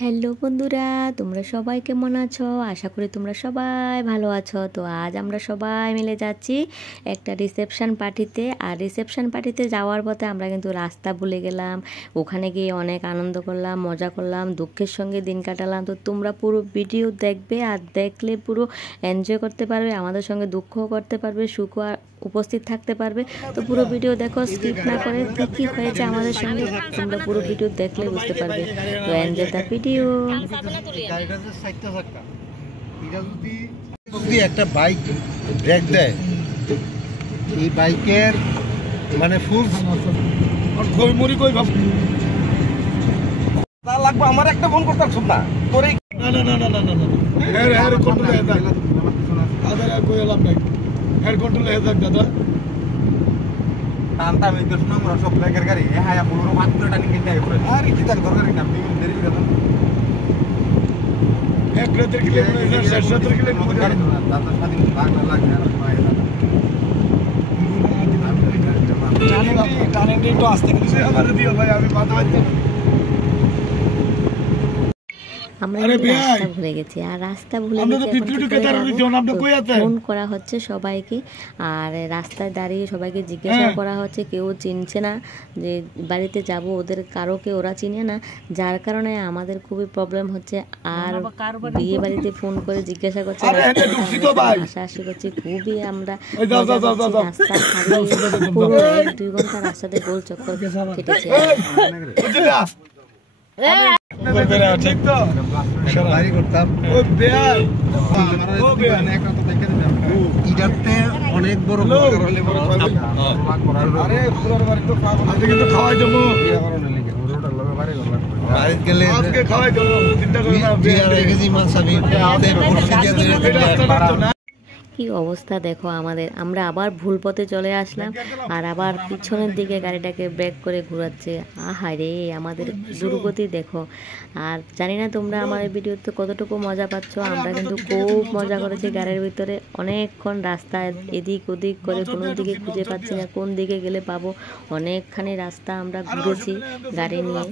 Hello বন্ধুরা, তোমরা সবাই কেমন আছো? আশা করি তোমরা সবাই ভালো আছো। তো আজ আমরা সবাই মিলে যাচ্ছি একটা রিসেপশন পার্টিতে। আর রিসেপশন পার্টিতে যাওয়ার পথে আমরা কিন্তু রাস্তা ভুলে গেলাম। ওখানে গিয়ে অনেক আনন্দ করলাম, মজা করলাম, দুঃখের সঙ্গে দিন কাটালাম। তো তোমরা পুরো ভিডিও দেখবে, আর দেখলে পুরো এনজয় করতে পারবে, আমাদের সঙ্গে দুঃখও করতে পারবে, সুখও উপস্থিত থাকতে পারবে। তো পুরো ভিডিও দেখো, স্কিপ না করে কি হয়েছে আমাদের সঙ্গে তোমরা পুরো ভিডিও দেখলে বুঝতে পারবে। তো এনজয় দ্য ভিডিও। যদি একটা বাইক ব্রেক দেয়, এই বাইকের মানে ফুল লাগবে। আমার একটা ফোন করতাম শুন না তোর দাদা টানতাম এই তো শুনো আমরা সব ব্রেকের গাড়ি হ্যাঁ পুরো মাত্র টানি কিনতে আগে আরে কি তার দরকার না আপনি দেরি করে দাও এক ব্রেকের কিলোমিটার 70 কিলোমিটার গাড়ি তো দাদা স্বাধীন লাগনা লাগে আর পায় দাদা টানেন্ডি তো আসতে কিছু আমার দিও ভাই আমি বাধা হচ্ছে। আমরা রাস্তা ভুলে গেছি, আর রাস্তা ভুলে ফোন করা হচ্ছে সবাইকে, আর রাস্তায় দাঁড়িয়ে সবাইকে জিজ্ঞাসা করা হচ্ছে, কেউ চিনছে না যে বাড়িতে যাব, ওদের কারোকে ওরা চিনে না, যার কারণে আমাদের খুবই প্রবলেম হচ্ছে। আর বিয়ে বাড়িতে ফোন করে জিজ্ঞাসা করছে, হাসাহাসি করছি খুবই। আমরা রাস্তা হারিয়ে পুরো 1-2 ঘন্টা রাস্তাতে গোল চক্কর কেটেছি। ঠিক তো বাড়ি করতাম ইটাতে অনেক বড় খাওয়াই দেবো কি অবস্থা দেখো আমাদের। আমরা আবার ভুল পথে চলে আসলাম, আর আবার পিছনের দিকে গাড়িটাকে ব্রেক করে ঘোরাচ্ছে। আহারে আমাদের দুর্গতি দেখো। আর জানি না তোমরা আমার ভিডিওতে কতটুকু মজা পাচ্ছ। আমরা কিন্তু খুব মজা করেছি গাড়ির ভিতরে। অনেকক্ষণ রাস্তা এদিক ওদিক করে কোনো দিকে খুঁজে পাচ্ছি না, কোন দিকে গেলে পাবো। অনেকখানি রাস্তা আমরা ঘুরেছি গাড়ি নিয়ে।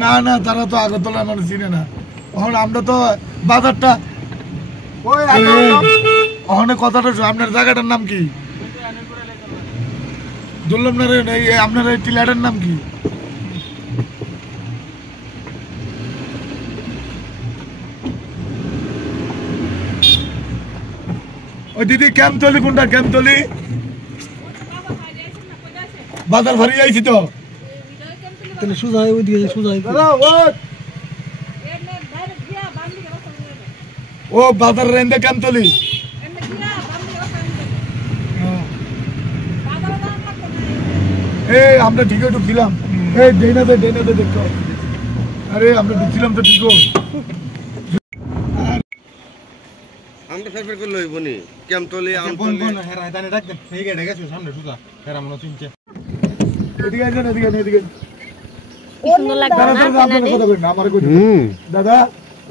না না, তারা তো আগরতলা মানুষ চিনে না। এখন আমরা তো বাজারটা ওখানে কথাটা, আপনার জায়গাটার নাম কি? দুর্লভনার আপনার এই টিলাটার নাম কি? ওই দিদি ক্যাম্পতলি কোনটা? ক্যাম্পতলি বাজার ভারি আইছি তো তাহলে সোজা ওই দিকে সোজা ও বাজার রেন্দে ক্যাম্পতলি। এই আমরা ঠিকই ঢুকছিলাম। এই ডেনাতে দেখো, আরে আমরা ঢুকছিলাম তো ঠিক। আমরা ফেরফের করে লইব নি ক্যাম্পতলি হেরা দানে ডাক দেন এই গেড়ে গেছে সামনে সুজা হেরা মনে চিনছে। এদিকে আসেন, এদিকে কি সুন্দর লাগছে না দাদা।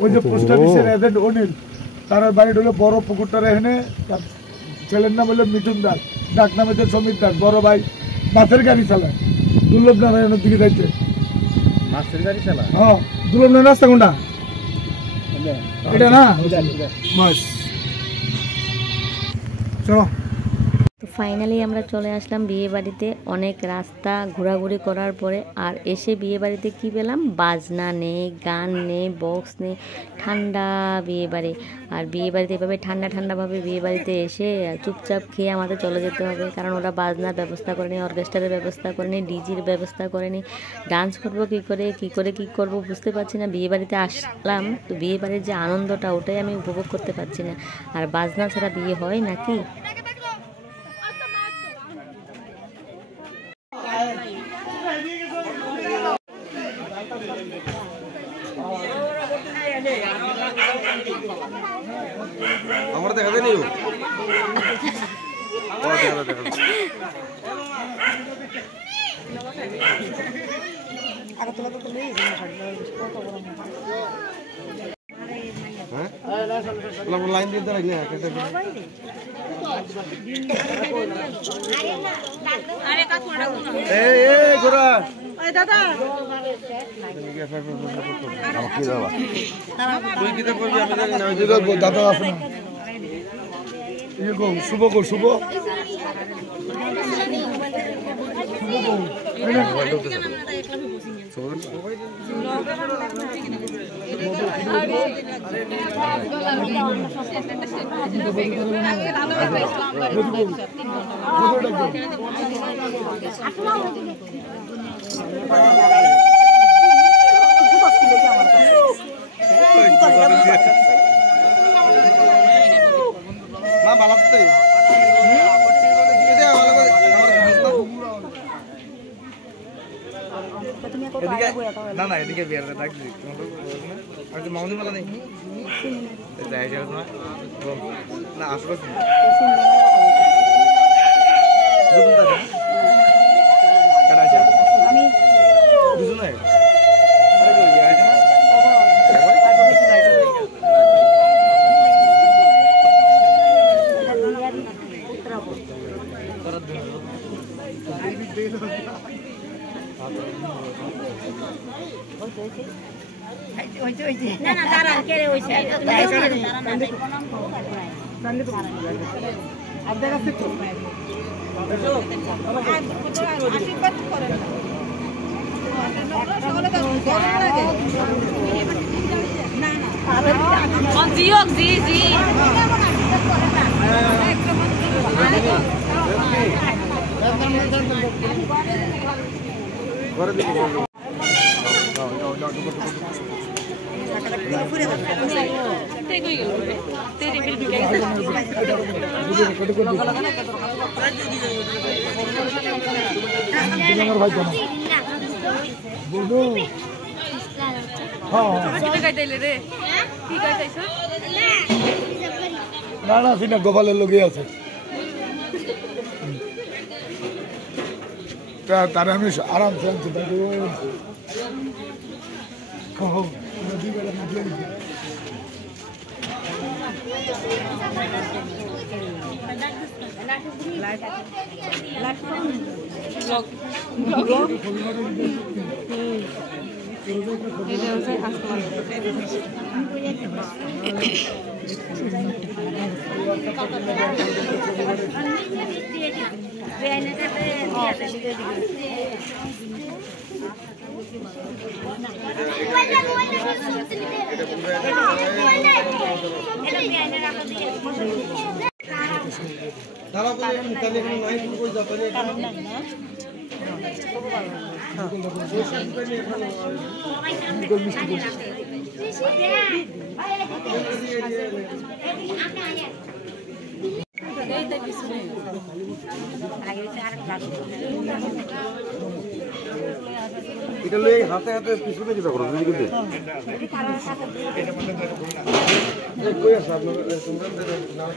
ওই যে পোস্ট অফিসের এজেন্ট অনিল, তার বাড়ি হলো বড় পুকুরটার এখানে। তার ছেলের নাম হলো মিঠুন দাস, ডাক নাম হচ্ছে সমীর দাস। বড় ভাই মাছের গাড়ি চালায়, দুর্লভ নারায়ণের দিকে যাইছে। মাছের গাড়ি চালায়? হ্যাঁ, দুর্লভ নারায়ণ রাস্তা কোনটা এটা না মাছ। চলো তো ফাইনালি আমরা চলে আসলাম বিয়ে বাড়িতে। অনেক রাস্তা ঘোরাঘুরি করার পরে আর এসে বিয়ে বাড়িতে কী পেলাম? বাজনা নেই, গান নেই, বক্স নেই, ঠান্ডা বিয়ে বাড়ি। আর বিয়ে বাড়িতে এভাবে ঠান্ডাভাবে বিয়ে বাড়িতে এসে চুপচাপ খেয়ে আমাদের চলে যেতে হবে, কারণ ওরা বাজনার ব্যবস্থা করেনি, অর্কেস্ট্রারের ব্যবস্থা করেনি, ডিজির ব্যবস্থা করেনি। ডান্স করবো কী করবো বুঝতে পারছি না। বিয়ে বাড়িতে আসলাম, তো বিয়ে বাড়ির যে আনন্দটা ওটাই আমি উপভোগ করতে পারছি না। আর বাজনা ছাড়া বিয়ে হয় নাকি? আমরা দেখা দেনি হ্যাঁ লাইন দিয়ে দাঁড়াই না এই গোরা দাদা তুই কি করবি আমি জানি না দাদা আছে না ইয়ে গো শুভ গো শুভ না ভালো আছে না না এদিকে বিয়ার ডাকছি আমি মাউনি মালা নেই যাই যাই না আসলে আমি বুঝুন না না না দাঁড়ান কে রে হইছে না না সিনা গোপালের লোকে আছে তারা আমি আরামসে আনছি দাঁড়া বলে তাহলে এখন নাই কই যাও তাহলে এটা লই হাতে হাতে পিছনে কি করো তুমি কিন্তু এই কই আছে আপনার সুন্দর নাম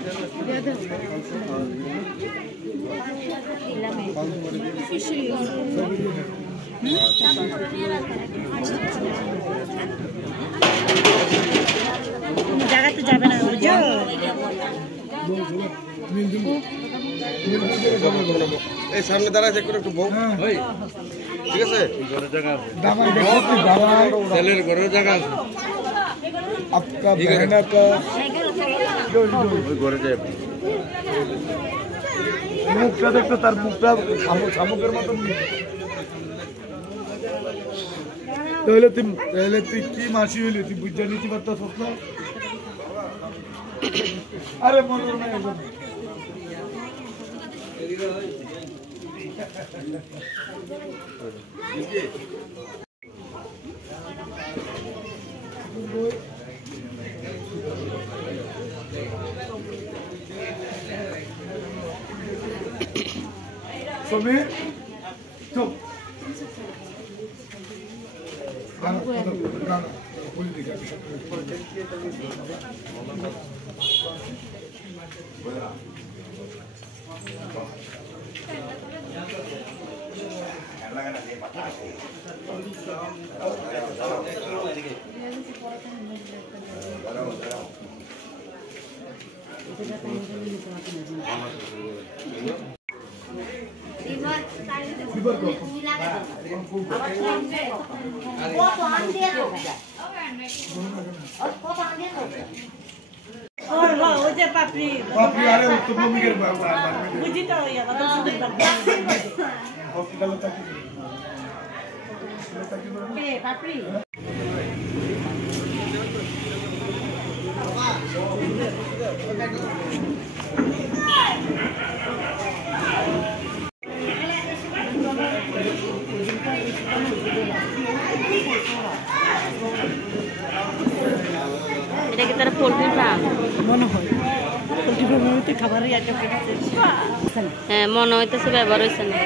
জায়গাতে যাবে না বুঝছো এই সামনে দাঁড়ায় চেক করে একটু বউ ঠিক আছে ছেলের ঘরের জায়গা আছে आपका बहना का ওই ঘরে যাই মুখটা দেখতো তার মুখটা শামুকের মতন তাহলে তুই কি মাসি হইলি তুই বুঝা নিতে পারতাস না আরে মনোরমা একদম Somi, stop. ওই যে পাপড়ি পাপড়ি আরে উত্তম ভূমিকের বুঝি তো ইয়া বাবা হসপিটালে থাকি কে পাপড়ি এটা কি তারা পোলট্রি ফার্ম? মনে হয় পোলট্রি ফার্মে খাবারই আইটেম হ্যাঁ মনে হইতেছে ব্যবহার হয়েছে না।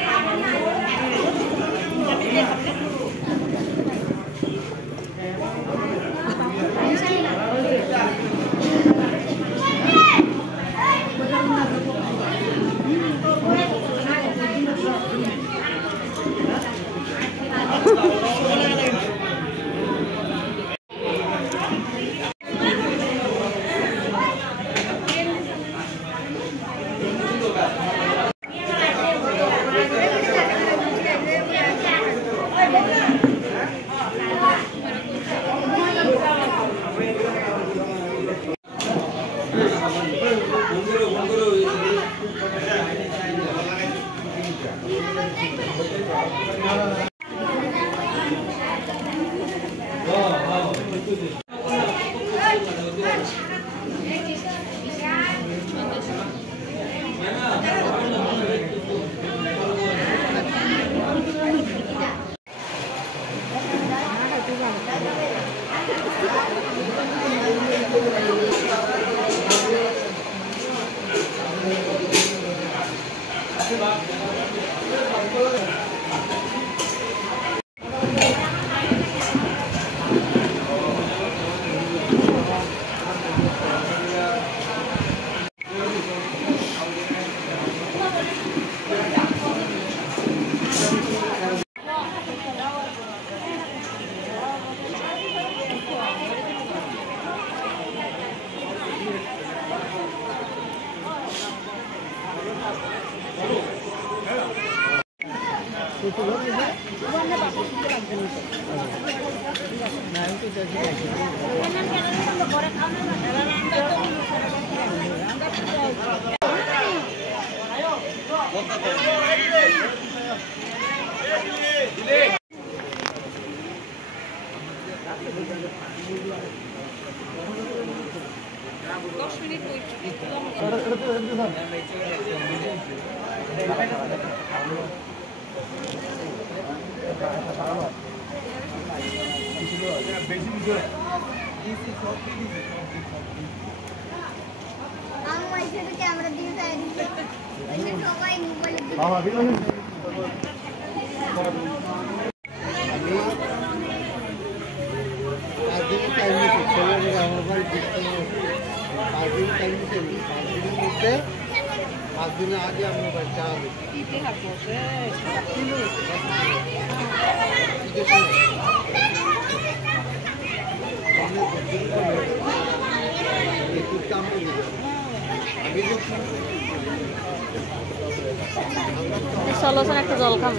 চলো স্যার একটা জল খাম,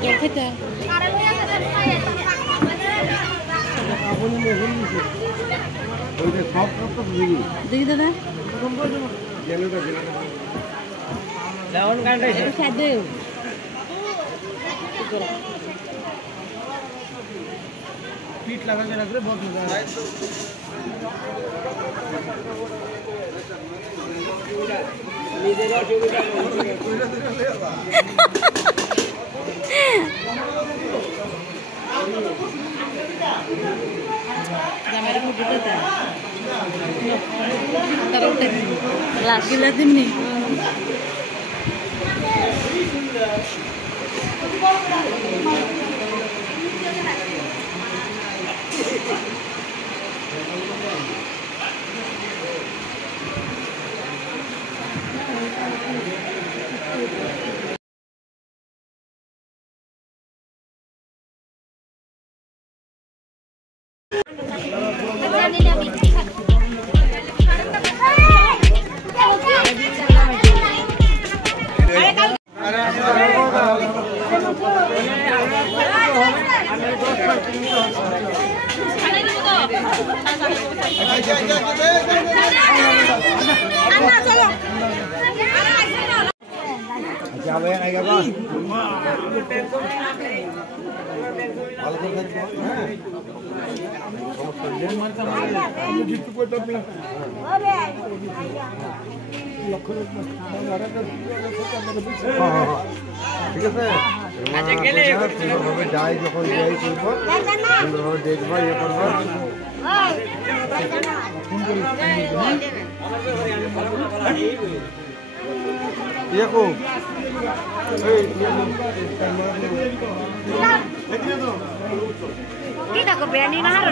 জল খেতে দেখি দাদা পিঠ লাগাতে রাখলে বহুত মজা গিলা দিমনি যাবে আইগা বাস ভালো করে থাকো হ্যাঁ আমি কিছু করতাম না ঠিক আছে আচ্ছা গেলে সুন্দরভাবে যাই যখন যাই করবো সুন্দরভাবে দেখবো ইয়ে করবো দেখো kita ke berani nahar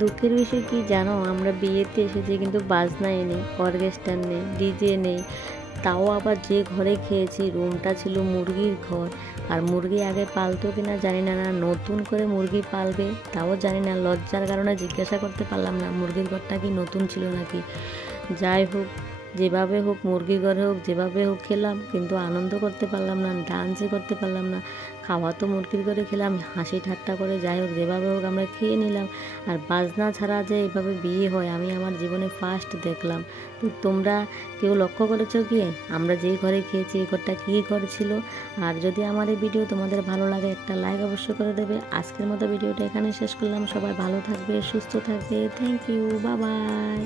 দুঃখের বিষয় কি জানো, আমরা বিয়েতে এসেছি কিন্তু বাজনা নেই, অর্কেস্ট্রা নেই, ডিজে নেই, তাও আবার যে ঘরে খেয়েছি রুমটা ছিল মুরগির ঘর। আর মুরগি আগে পালতো কিনা জানি না, নতুন করে মুরগি পালবে তাও জানি না, লজ্জার কারণে জিজ্ঞাসা করতে পারলাম না মুরগির ঘরটা কি নতুন ছিল নাকি। যাই হোক, যেভাবে হোক মুরগির ঘরে হোক যেভাবে হোক খেলাম, কিন্তু আনন্দ করতে পারলাম না, ডান্সই করতে পারলাম না। খাওয়া তো মুরগির ঘরে খেলাম হাসি ঠাট্টা করে, যাই হোক যেভাবে হোক আমরা খেয়ে নিলাম। আর বাজনা ছাড়া যে এভাবে বিয়ে হয় আমি আমার জীবনে ফার্স্ট দেখলাম। তো তোমরা কেউ লক্ষ্য করেছো কি আমরা যেই ঘরে খেয়েছি এই ঘরটা কী ঘর ছিল? আর যদি আমার এই ভিডিও তোমাদের ভালো লাগে একটা লাইক অবশ্যই করে দেবে। আজকের মতো ভিডিওটা এখানে শেষ করলাম। সবাই ভালো থাকবে, সুস্থ থাকবে। Thank you, bye by.